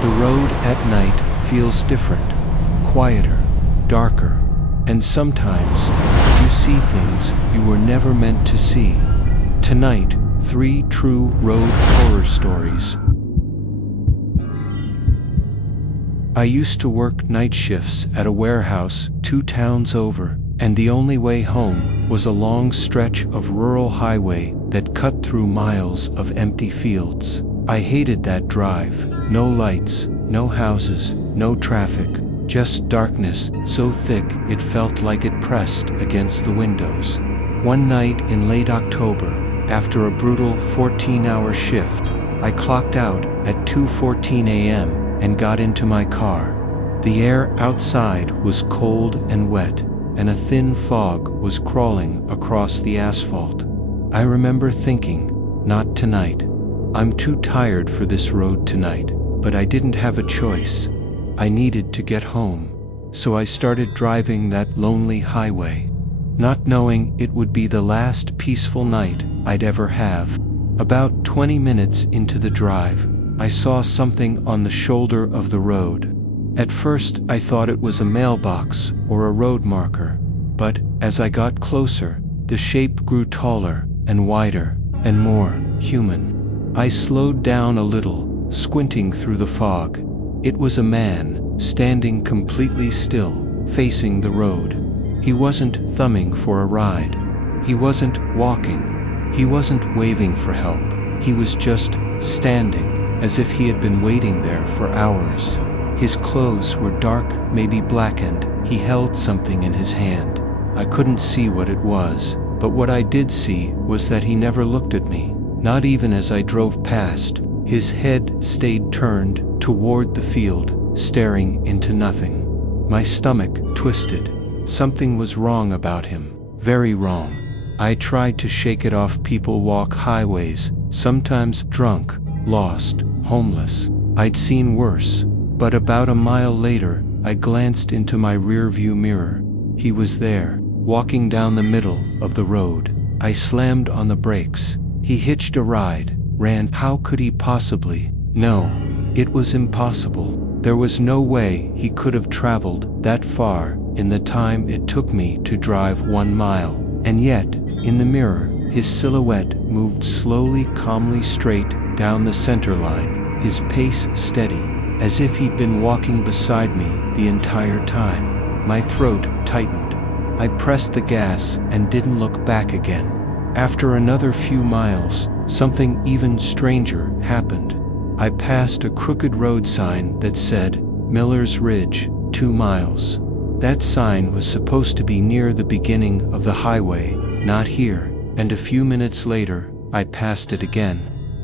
The road at night feels different, quieter, darker, and sometimes you see things you were never meant to see. Tonight, 3 true road horror stories. I used to work night shifts at a warehouse 2 towns over, and the only way home was a long stretch of rural highway that cut through miles of empty fields. I hated that drive. No lights, no houses, no traffic, just darkness so thick it felt like it pressed against the windows. One night in late October, after a brutal 14-hour shift, I clocked out at 2:14 a.m. and got into my car. The air outside was cold and wet, and a thin fog was crawling across the asphalt. I remember thinking, not tonight. I'm too tired for this road tonight, but I didn't have a choice. I needed to get home, so I started driving that lonely highway, not knowing it would be the last peaceful night I'd ever have. About 20 minutes into the drive, I saw something on the shoulder of the road. At first, I thought it was a mailbox or a road marker, but as I got closer, the shape grew taller and wider and more human. I slowed down a little, squinting through the fog. It was a man, standing completely still, facing the road. He wasn't thumbing for a ride. He wasn't walking. He wasn't waving for help. He was just standing, as if he had been waiting there for hours. His clothes were dark, maybe blackened. He held something in his hand. I couldn't see what it was, but what I did see was that he never looked at me, not even as I drove past. His head stayed turned toward the field, staring into nothing. My stomach twisted. Something was wrong about him, very wrong. I tried to shake it off. People walk highways, sometimes drunk, lost, homeless. I'd seen worse. But about a mile later, I glanced into my rearview mirror. He was there, walking down the middle of the road. I slammed on the brakes. He hitched a ride, ran. How could he possibly? No, it was impossible. There was no way he could have traveled that far in the time it took me to drive 1 mile. And yet, in the mirror, his silhouette moved slowly, calmly straight down the center line, his pace steady, as if he'd been walking beside me the entire time. My throat tightened. I pressed the gas and didn't look back again. After another few miles, something even stranger happened. I passed a crooked road sign that said, Miller's Ridge, 2 miles. That sign was supposed to be near the beginning of the highway, not here, and a few minutes later, I passed it again.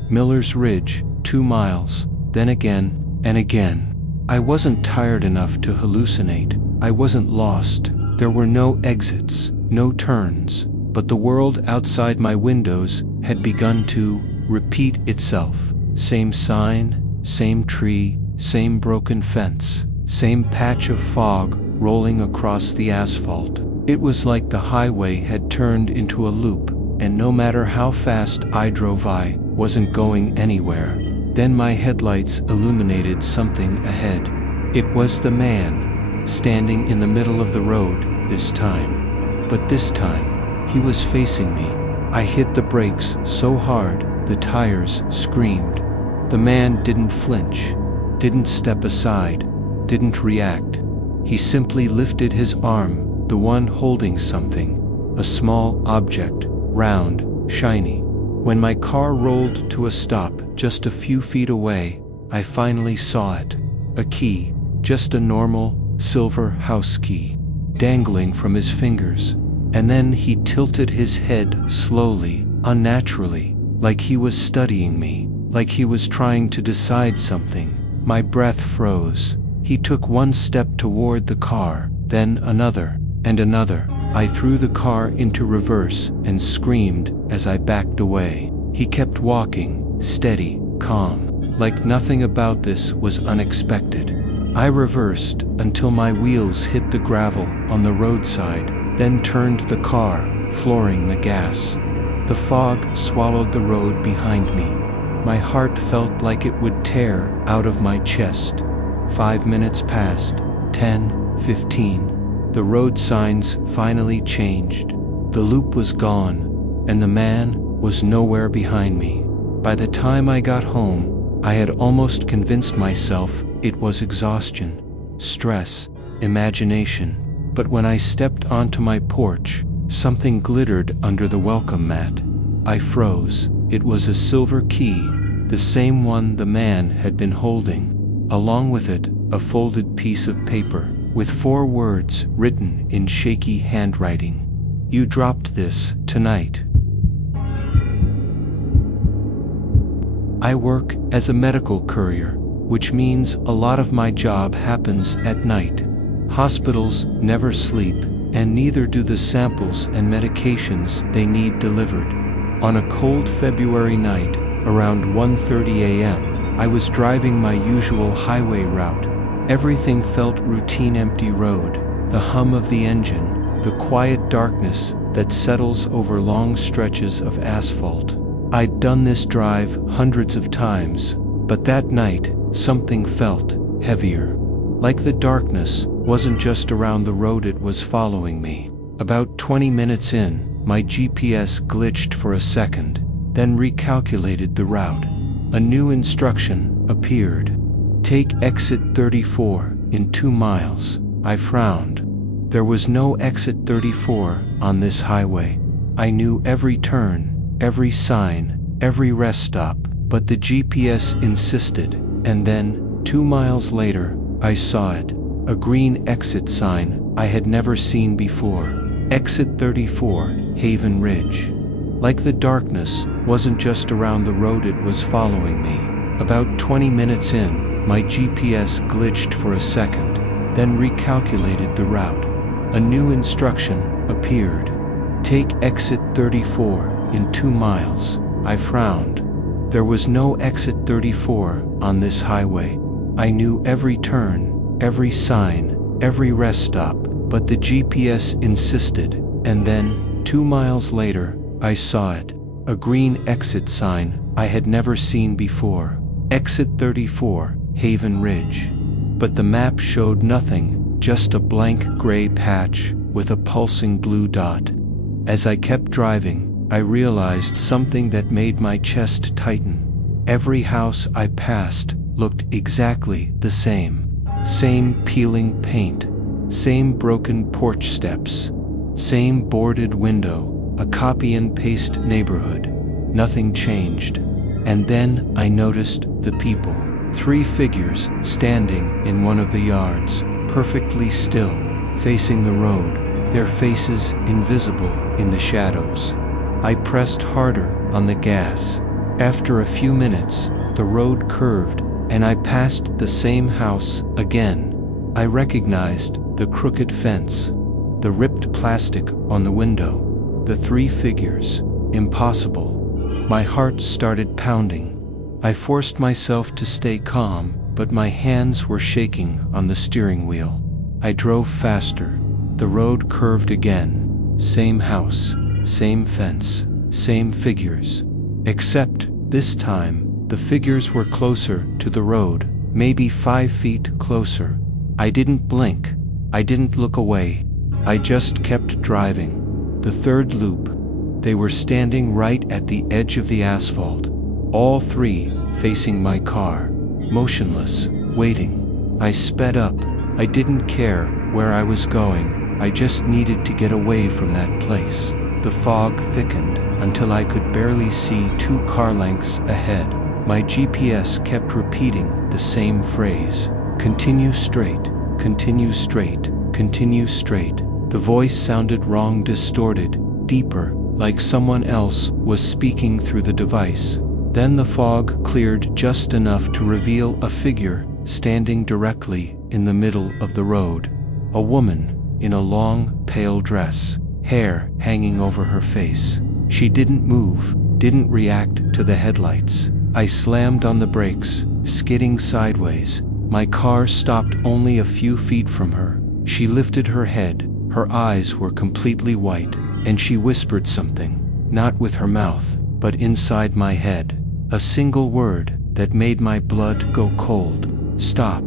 Miller's Ridge, 2 miles, then again, and again. I wasn't tired enough to hallucinate. I wasn't lost. There were no exits, no turns, but the world outside my windows had begun to repeat itself. Same sign, same tree, same broken fence, same patch of fog rolling across the asphalt. It was like the highway had turned into a loop, and no matter how fast I drove, I wasn't going anywhere. Then my headlights illuminated something ahead. It was the man, standing in the middle of the road this time. But this time, he was facing me. I hit the brakes so hard, the tires screamed. The man didn't flinch, didn't step aside, didn't react. He simply lifted his arm, the one holding something, a small object, round, shiny. When my car rolled to a stop just a few feet away, I finally saw it. A key, just a normal, silver house key, dangling from his fingers. And then he tilted his head slowly, unnaturally, like he was studying me, like he was trying to decide something. My breath froze. He took 1 step toward the car, then another, and another. I threw the car into reverse and screamed as I backed away. He kept walking, steady, calm, like nothing about this was unexpected. I reversed until my wheels hit the gravel on the roadside, then turned the car, flooring the gas. The fog swallowed the road behind me. My heart felt like it would tear out of my chest. 5 minutes passed, 10, 15. The road signs finally changed. The loop was gone, and the man was nowhere behind me. By the time I got home, I had almost convinced myself it was exhaustion, stress, imagination. But when I stepped onto my porch, something glittered under the welcome mat. I froze. It was a silver key, the same one the man had been holding. Along with it, a folded piece of paper, with 4 words written in shaky handwriting. "You dropped this tonight." I work as a medical courier, which means a lot of my job happens at night. Hospitals never sleep, and neither do the samples and medications they need delivered. On a cold February night, around 1:30 a.m., I was driving my usual highway route. Everything felt routine: empty road, the hum of the engine, the quiet darkness that settles over long stretches of asphalt. I'd done this drive hundreds of times, but that night, something felt heavier. Like the darkness wasn't just around the road, it was following me. About 20 minutes in, my GPS glitched for a second, then recalculated the route. A new instruction appeared. "Take exit 34 in 2 miles. I frowned. There was no exit 34 on this highway. I knew every turn, every sign, every rest stop, but the GPS insisted, and then, 2 miles later, I saw it. A green exit sign I had never seen before. Exit 34, Haven Ridge. Like the darkness wasn't just around the road, it was following me. About 20 minutes in, my GPS glitched for a second, then recalculated the route. A new instruction appeared. "Take exit 34 in 2 miles. I frowned. There was no exit 34 on this highway. I knew every turn, every sign, every rest stop, but the GPS insisted, and then, 2 miles later, I saw it. A green exit sign I had never seen before. Exit 34, Haven Ridge. But the map showed nothing, just a blank gray patch with a pulsing blue dot. As I kept driving, I realized something that made my chest tighten. Every house I passed looked exactly the same. Same peeling paint, same broken porch steps, same boarded window, a copy and paste neighborhood. Nothing changed. And then I noticed the people. 3 figures standing in one of the yards, perfectly still, facing the road, their faces invisible in the shadows. I pressed harder on the gas. After a few minutes, the road curved, and I passed the same house again. I recognized the crooked fence, the ripped plastic on the window, the 3 figures. Impossible. My heart started pounding. I forced myself to stay calm, but my hands were shaking on the steering wheel. I drove faster. The road curved again. Same house, same fence, same figures. Except, this time, the figures were closer to the road, maybe 5 feet closer. I didn't blink. I didn't look away. I just kept driving. The 3rd loop. They were standing right at the edge of the asphalt. All 3 facing my car, motionless, waiting. I sped up. I didn't care where I was going. I just needed to get away from that place. The fog thickened until I could barely see 2 car lengths ahead. My GPS kept repeating the same phrase. Continue straight, continue straight, continue straight. The voice sounded wrong, distorted, deeper, like someone else was speaking through the device. Then the fog cleared just enough to reveal a figure standing directly in the middle of the road. A woman in a long, pale dress, hair hanging over her face. She didn't move, didn't react to the headlights. I slammed on the brakes, skidding sideways. My car stopped only a few feet from her. She lifted her head. Her eyes were completely white, and she whispered something, not with her mouth, but inside my head. A single word that made my blood go cold. Stop.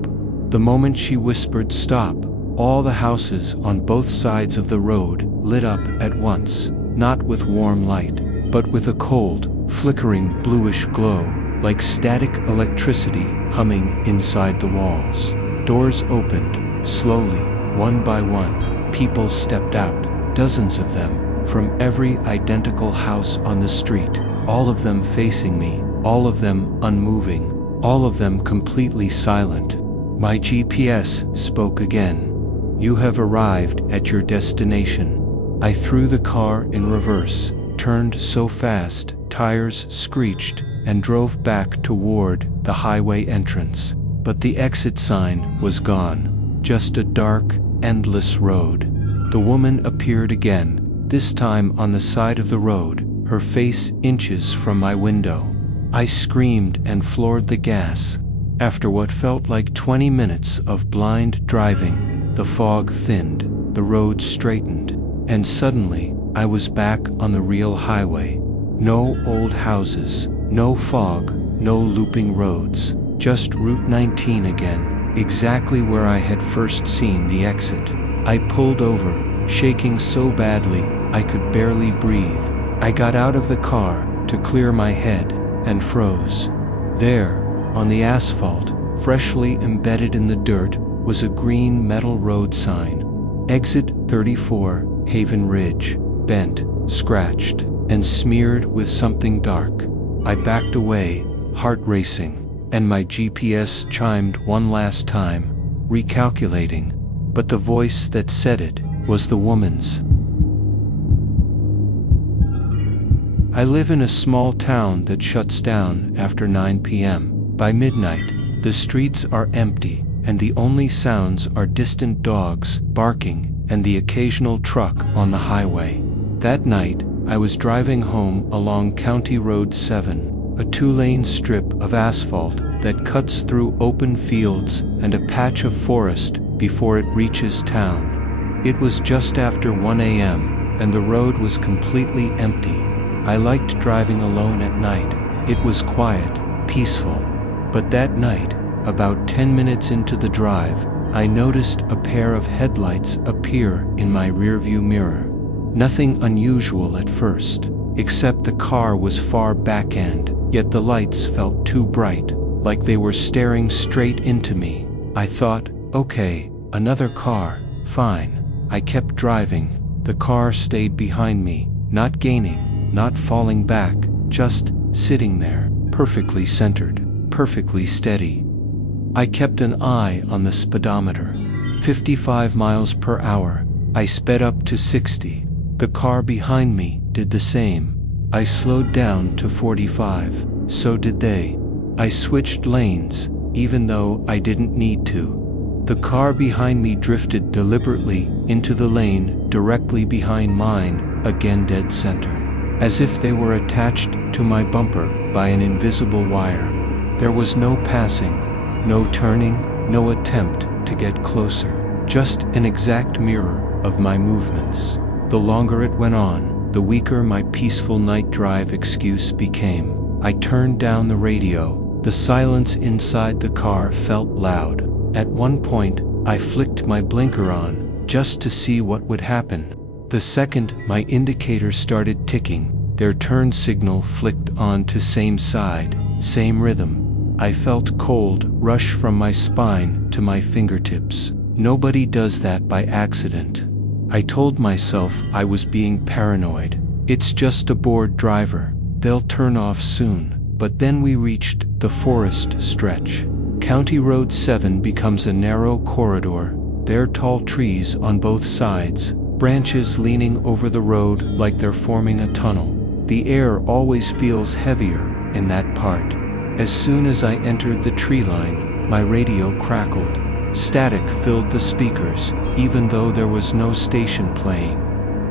The moment she whispered stop, all the houses on both sides of the road lit up at once, not with warm light, but with a cold, flickering bluish glow, like static electricity humming inside the walls. Doors opened, slowly, one by one. People stepped out, dozens of them, from every identical house on the street, all of them facing me, all of them unmoving, all of them completely silent. My GPS spoke again. You have arrived at your destination. I threw the car in reverse, turned so fast, tires screeched, and drove back toward the highway entrance. But the exit sign was gone, just a dark, endless road. The woman appeared again, this time on the side of the road, her face inches from my window. I screamed and floored the gas. After what felt like 20 minutes of blind driving, the fog thinned, the road straightened, and suddenly, I was back on the real highway. No old houses, no fog, no looping roads, just Route 19 again, exactly where I had first seen the exit. I pulled over, shaking so badly, I could barely breathe. I got out of the car to clear my head and froze. There, on the asphalt, freshly embedded in the dirt, was a green metal road sign. Exit 34, Haven Ridge, bent, scratched, and smeared with something dark. I backed away, heart racing, and my GPS chimed one last time, recalculating, but the voice that said it was the woman's. I live in a small town that shuts down after 9 p.m. By midnight, the streets are empty, and the only sounds are distant dogs barking and the occasional truck on the highway. That night, I was driving home along County Road 7, a 2-lane strip of asphalt that cuts through open fields and a patch of forest before it reaches town. It was just after 1 a.m., and the road was completely empty. I liked driving alone at night. It was quiet, peaceful. But that night, about 10 minutes into the drive, I noticed a pair of headlights appear in my rearview mirror. Nothing unusual at first, except the car was far back-end, yet the lights felt too bright, like they were staring straight into me. I thought, okay, another car, fine. I kept driving. The car stayed behind me, not gaining, not falling back, just sitting there, perfectly centered, perfectly steady. I kept an eye on the speedometer. 55 miles per hour. I sped up to 60. The car behind me did the same. I slowed down to 45. So did they. I switched lanes, even though I didn't need to. The car behind me drifted deliberately into the lane directly behind mine, again dead center, as if they were attached to my bumper by an invisible wire. There was no passing, no turning, no attempt to get closer, just an exact mirror of my movements. The longer it went on, the weaker my peaceful night drive excuse became. I turned down the radio. The silence inside the car felt loud. At one point, I flicked my blinker on, just to see what would happen. The second my indicator started ticking, their turn signal flicked on to same side, same rhythm. I felt cold rush from my spine to my fingertips. Nobody does that by accident. I told myself I was being paranoid. It's just a bored driver. They'll turn off soon. But then we reached the forest stretch. County Road 7 becomes a narrow corridor. There are tall trees on both sides, branches leaning over the road like they're forming a tunnel. The air always feels heavier in that part. As soon as I entered the tree line, my radio crackled. Static filled the speakers, even though there was no station playing.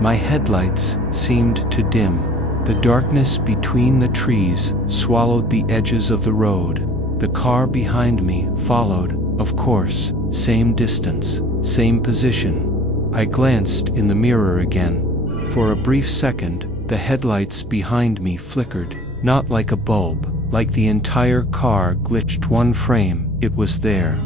My headlights seemed to dim. The darkness between the trees swallowed the edges of the road. The car behind me followed, of course, same distance, same position. I glanced in the mirror again. For a brief second, the headlights behind me flickered, not like a bulb, Like the entire car glitched. One frame, it was there.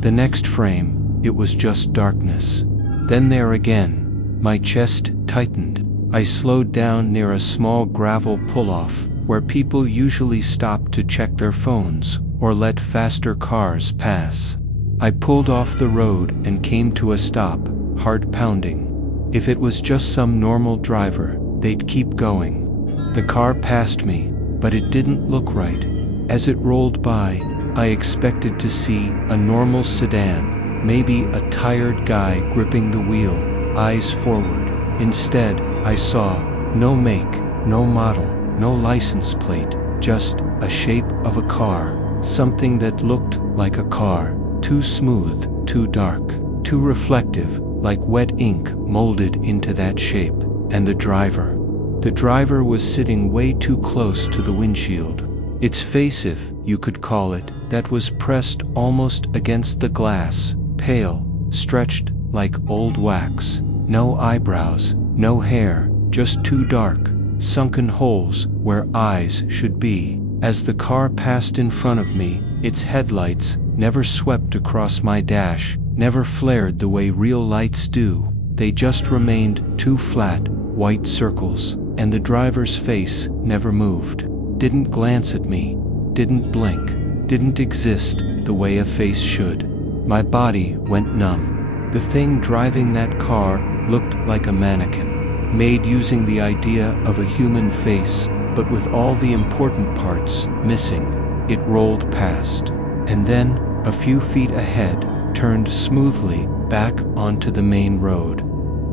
The next frame, it was just darkness. Then there again. My chest tightened. I slowed down near a small gravel pull-off, where people usually stop to check their phones or let faster cars pass. I pulled off the road and came to a stop, heart pounding. If it was just some normal driver, they'd keep going. The car passed me, but it didn't look right. As it rolled by, I expected to see a normal sedan, maybe a tired guy gripping the wheel, eyes forward. Instead, I saw no make, no model, no license plate, just a shape of a car, something that looked like a car, too smooth, too dark, too reflective, like wet ink molded into that shape. And the driver was sitting way too close to the windshield. Its face, if you could call it, that was pressed almost against the glass, pale, stretched like old wax. No eyebrows, no hair, just two dark, sunken holes where eyes should be. As the car passed in front of me, its headlights never swept across my dash, never flared the way real lights do. They just remained two flat, white circles, and the driver's face never moved. Didn't glance at me, didn't blink, didn't exist the way a face should. My body went numb. The thing driving that car looked like a mannequin, made using the idea of a human face, but with all the important parts missing. It rolled past, and then, a few feet ahead, turned smoothly back onto the main road.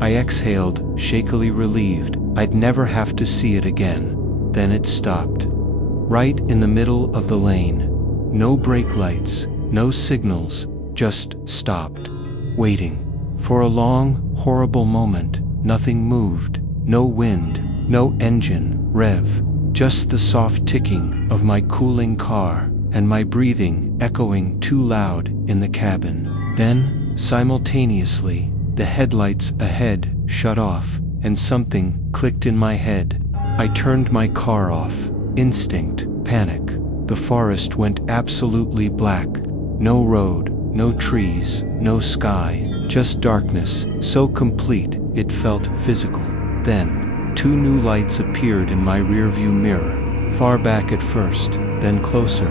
I exhaled, shakily relieved I'd never have to see it again. Then it stopped. Right in the middle of the lane. No brake lights, no signals, just stopped. Waiting. For a long, horrible moment, nothing moved. No wind, no engine rev, just the soft ticking of my cooling car, and my breathing echoing too loud in the cabin. Then, simultaneously, the headlights ahead shut off, and something clicked in my head. I turned my car off. Instinct, panic. The forest went absolutely black. No road, no trees, no sky, just darkness, so complete it felt physical. Then, two new lights appeared in my rearview mirror, far back at first, then closer,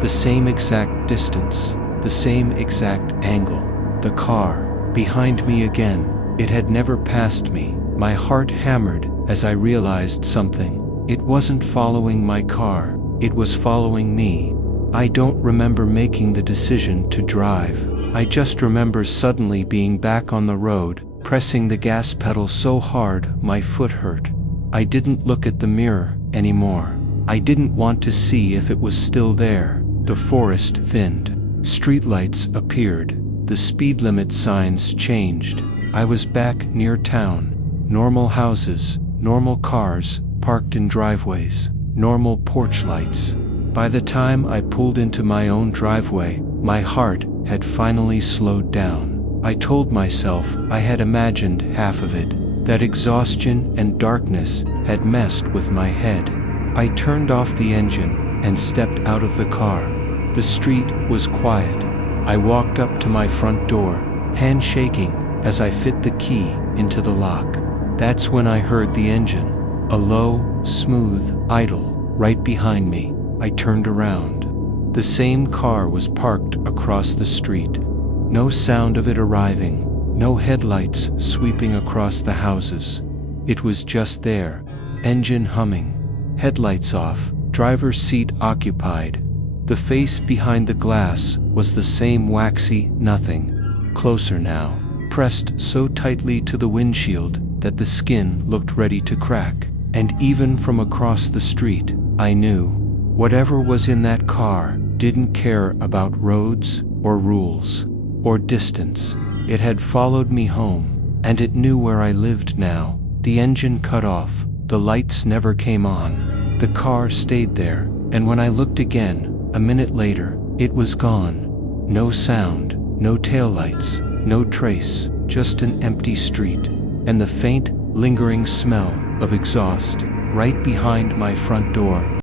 the same exact distance, the same exact angle. The car, behind me again, it had never passed me. My heart hammered as I realized something. It wasn't following my car, it was following me. I don't remember making the decision to drive. I just remember suddenly being back on the road, pressing the gas pedal so hard my foot hurt. I didn't look at the mirror anymore. I didn't want to see if it was still there. The forest thinned. Streetlights appeared. The speed limit signs changed. I was back near town. Normal houses, normal cars, parked in driveways, normal porch lights. By the time I pulled into my own driveway, my heart had finally slowed down. I told myself I had imagined half of it, that exhaustion and darkness had messed with my head. I turned off the engine and stepped out of the car. The street was quiet. I walked up to my front door, hand shaking as I fit the key into the lock. That's when I heard the engine. A low, smooth idle, right behind me. I turned around. The same car was parked across the street. No sound of it arriving, no headlights sweeping across the houses. It was just there, engine humming, headlights off, driver's seat occupied. The face behind the glass was the same waxy nothing. Closer now, pressed so tightly to the windshield that the skin looked ready to crack. And even from across the street, I knew whatever was in that car didn't care about roads or rules or distance. It had followed me home, and it knew where I lived now. The engine cut off, the lights never came on. The car stayed there, and when I looked again, a minute later, it was gone. No sound, no taillights, no trace, just an empty street, and the faint, lingering smell of exhaust right behind my front door.